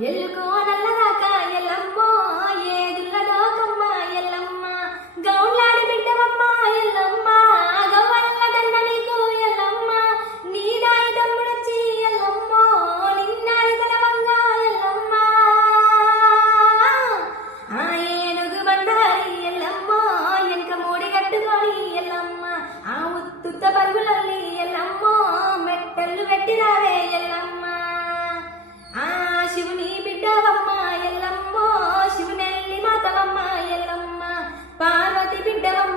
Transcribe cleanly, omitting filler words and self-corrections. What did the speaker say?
ఎల్లుకో నల్లదాకా ఎల్లమ్మో ఏదున్నదో కమ్మ ఎల్లమ్మ గౌన్లాడి బిడ్డవమ్మ ఎల్లమ్మ గవ్వల్ల దండ నీకు ఎల్లమ్మ నీ దాయి తమ్ముడొచ్చి ఎల్లమ్మో నిన్నాడు కలవంగా ఎల్లమ్మ ఆ ఏనుగు బండారి ఎల్లమ్మో ఎంక మూడి కట్టుకొని ఎల్లమ్మ ఆ ఉత్తుత్త పరుగులల్లి ఎల్లమ్మో మెట్టలు పెట్టిరావే ఎల్లమ్మ శివుని బిడ్డవమ్మ ఎల్లమ్మో శివునెల్లి మాతవమ్మ ఎల్లమ్మ పార్వతి బిడ్డవమ్మ